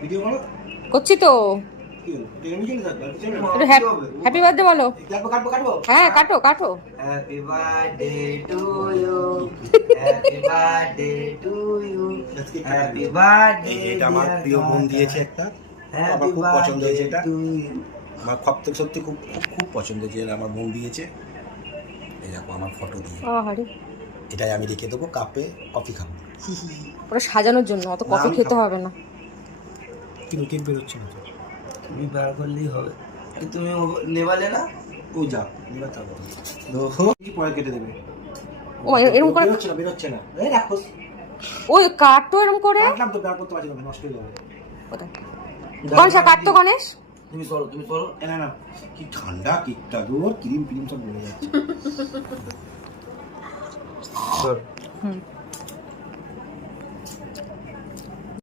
Video করো করছি তো। কি হলো টেনে চলে থাকবে একটু হ্যাপি বার্থডে বলো। কাটবো হ্যাঁ কাটো কাটো। Happy birthday to you, happy birthday to you, happy birthday. এটা আমার প্রিয় বোন দিয়েছে একটা, আমার খুব পছন্দ হয়েছে এটা, আমার সত্যি খুব খুব খুব পছন্দ হয়েছে, আমার বোন দিয়েছে। এই দেখো আমার ফটো দিয়ে, আরে এটাই আমি রেখে দেবো কাপে, কফি খাবো। ওটা সাজানোর জন্য, অত কফি খেতে হবে না। কিন্তু কেক বেরোচ্ছে না তো, তুমি বার করলেই হবে। তুমি নেবালে না? ও যা নিবা থাকো কি পরে কেটে দেবে। ও এরকম করে বেরোচ্ছে না এই রাখো। ওই কাটতো এরকম করে। কাটলাম তো, বের করতে পারছি না, নষ্ট হয়ে যাবে। কোথায় গণেশ কাটতো গণেশ? তুমি সরো, তুমি সরো। না না কি ঠান্ডা কেকটা, দূর ক্রিম ক্রিম সব বেড়ে যাচ্ছে। সর। হুম